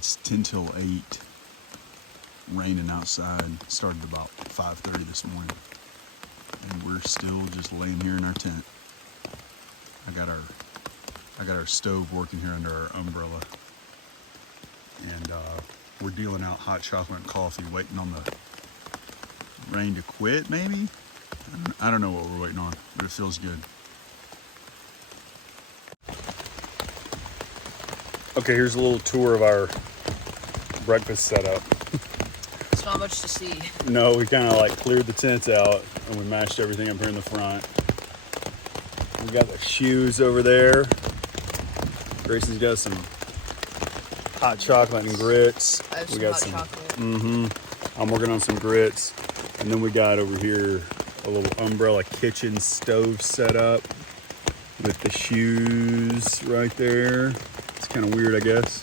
It's 10 till 8, raining outside. Started about 5:30 this morning, and we're still just laying here in our tent. I got our stove working here under our umbrella, and we're dealing out hot chocolate and coffee, waiting on the rain to quit, maybe? I don't know what we're waiting on, but it feels good. Okay, here's a little tour of our breakfast setup. It's not much to see. No, we kind of like cleared the tents out and we mashed everything up here in the front. We got the shoes over there. Grayson's got some hot chocolate and grits. I have We some got hot some. chocolate. I'm working on some grits, and then we got over here a little umbrella kitchen stove set up with the shoes right there. It's kind of weird, I guess.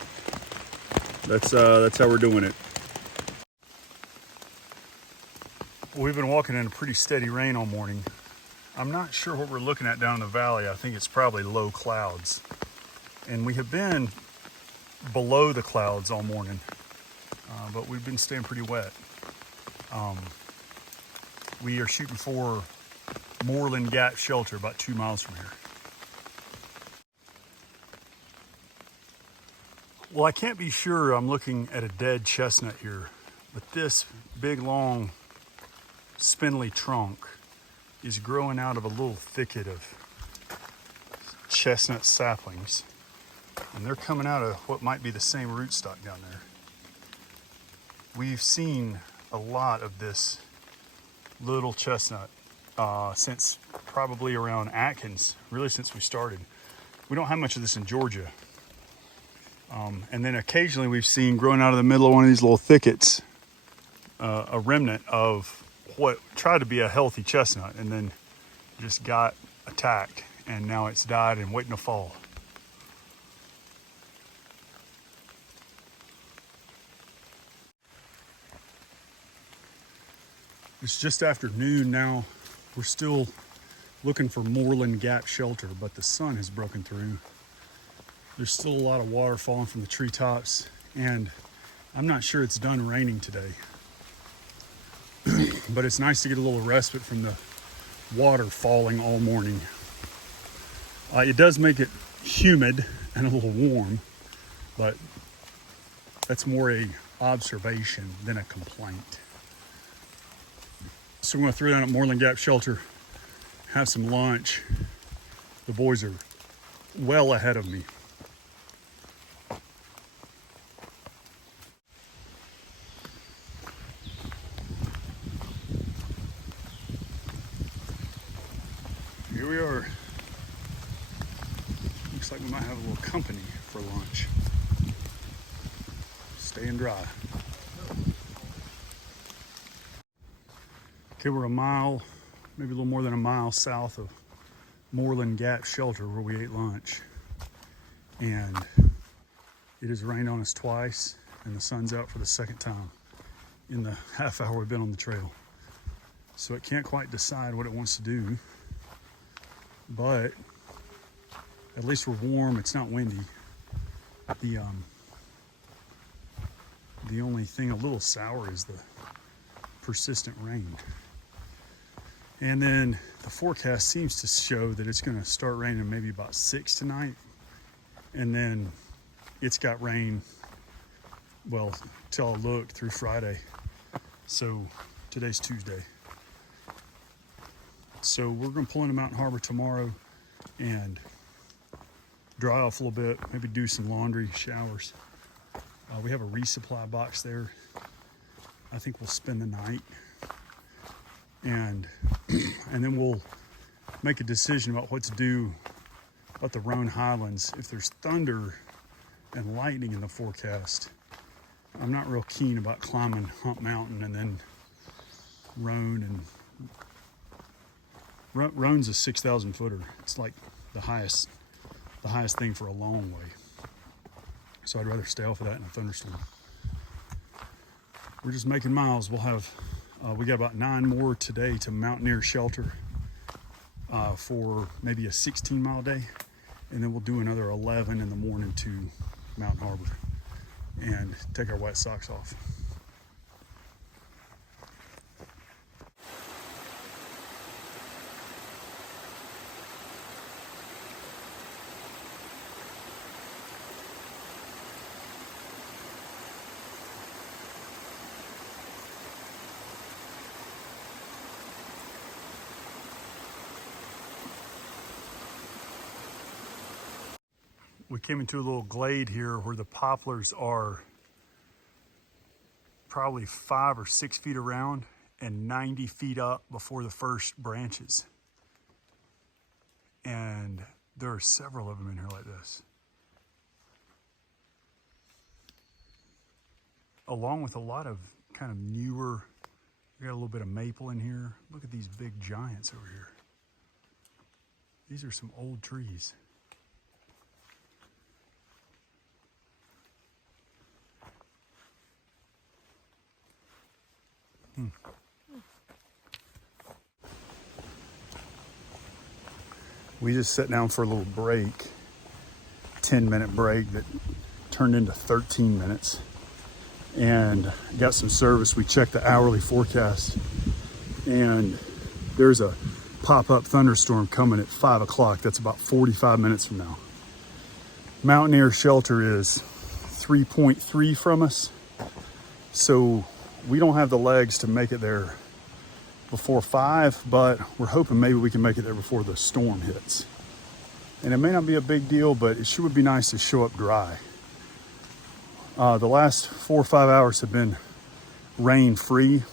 That's how we're doing it. We've been walking in a pretty steady rain all morning. I'm not sure what we're looking at down in the valley. I think it's probably low clouds. And we have been below the clouds all morning, but we've been staying pretty wet. We are shooting for Moorland Gap Shelter, about 2 miles from here. Well, I can't be sure I'm looking at a dead chestnut here, but this big, long, spindly trunk is growing out of a little thicket of chestnut saplings. And they're coming out of what might be the same rootstock down there. We've seen a lot of this little chestnut since probably around Atkins, really since we started. We don't have much of this in Georgia. And then occasionally we've seen growing out of the middle of one of these little thickets, a remnant of what tried to be a healthy chestnut and then just got attacked, and now it's died and waiting to fall. It's just after noon now. We're still looking for Moorland Gap Shelter, but the sun has broken through. There's still a lot of water falling from the treetops, and I'm not sure it's done raining today. But it's nice to get a little respite from the water falling all morning. It does make it humid and a little warm, but that's more a observation than a complaint. So we're going to throw down at Moorland Gap Shelter, have some lunch. The boys are well ahead of me. Here we are. Looks like we might have a little company for lunch. Staying dry. Okay, we're a mile, maybe a little more than a mile south of Moorland Gap Shelter where we ate lunch. And it has rained on us twice, and the sun's out for the second time in the half hour we've been on the trail. So it can't quite decide what it wants to do, but at least we're warm, it's not windy. The only thing a little sour is the persistent rain. And then the forecast seems to show that it's going to start raining maybe about 6 tonight. And then it's got rain, well, till I look through Friday. So today's Tuesday. So we're going to pull into Mountain Harbor tomorrow and dry off a little bit, maybe do some laundry, showers. We have a resupply box there. I think we'll spend the night. And then we'll make a decision about what to do about the Roan Highlands. If there's thunder and lightning in the forecast, I'm not real keen about climbing Hump Mountain and then Roan. And Roan's a 6,000 footer. It's like the highest thing for a long way. So I'd rather stay off of that in a thunderstorm. We're just making miles. We'll have we got about 9 more today to Mountaineer Shelter for maybe a 16-mile day, and then we'll do another 11 in the morning to Mountain Harbor. and take our wet socks off. We came into a little glade here where the poplars are probably 5 or 6 feet around and 90 feet up before the first branches. And there are several of them in here like this. Along with a lot of kind of newer, we got a little bit of maple in here. Look at these big giants over here. These are some old trees. We just sat down for a little break, 10-minute break that turned into 13 minutes, and got some service. We checked the hourly forecast, and there's a pop-up thunderstorm coming at 5 o'clock. That's about 45 minutes from now. Mountaineer Shelter is 3.3 from us, so we don't have the legs to make it there before 5, but we're hoping maybe we can make it there before the storm hits. And it may not be a big deal, but it sure would be nice to show up dry. The last 4 or 5 hours have been rain free,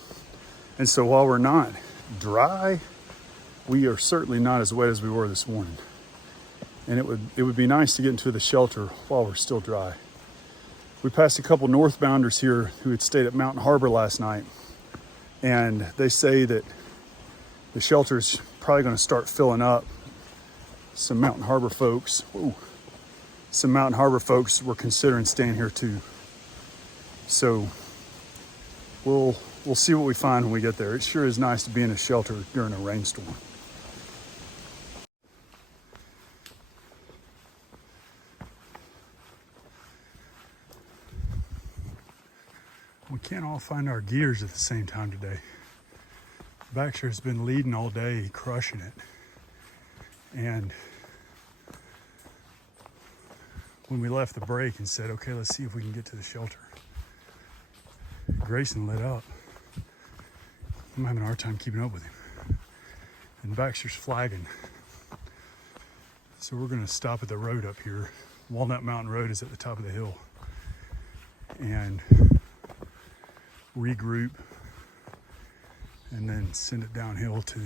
and so while we're not dry, we are certainly not as wet as we were this morning. And it would be nice to get into the shelter while we're still dry. We passed a couple northbounders here who had stayed at Mountain Harbor last night, and they say that the shelter's probably going to start filling up. Some Mountain Harbor folks were considering staying here too. So we'll see what we find when we get there. It sure is nice to be in a shelter during a rainstorm. We can't all find our gears at the same time today. Baxter's been leading all day, crushing it. And when we left the break and said, okay, let's see if we can get to the shelter, Grayson lit up. I'm having a hard time keeping up with him. And Baxter's flagging. So we're gonna stop at the road up here. Walnut Mountain Road is at the top of the hill. And regroup, and then send it downhill to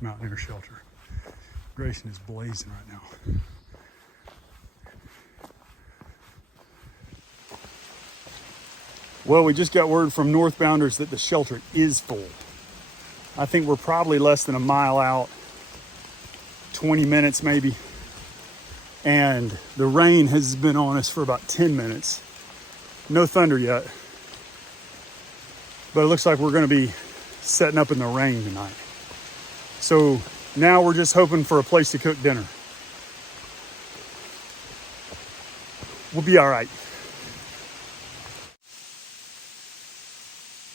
Mountaineer Shelter. Grayson is blazing right now. Well, we just got word from northbounders that the shelter is full. I think we're probably less than a mile out, 20 minutes maybe. And the rain has been on us for about 10 minutes. No thunder yet. But it looks like we're going to be setting up in the rain tonight. So now we're just hoping for a place to cook dinner. We'll be all right.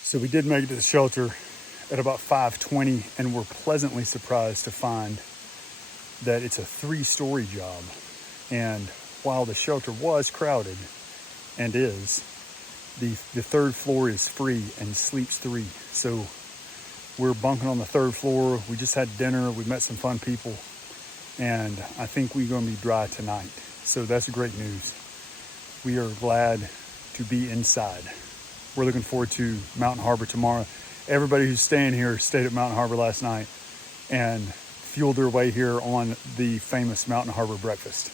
So we did make it to the shelter at about 5:20, and we're pleasantly surprised to find that it's a 3-story job. And while the shelter was crowded, and is, the 3rd floor is free and sleeps 3. So we're bunking on the 3rd floor. We just had dinner. We met some fun people. And I think we're going to be dry tonight. So that's great news. We are glad to be inside. We're looking forward to Mountain Harbor tomorrow. Everybody who's staying here stayed at Mountain Harbor last night and fueled their way here on the famous Mountain Harbor breakfast.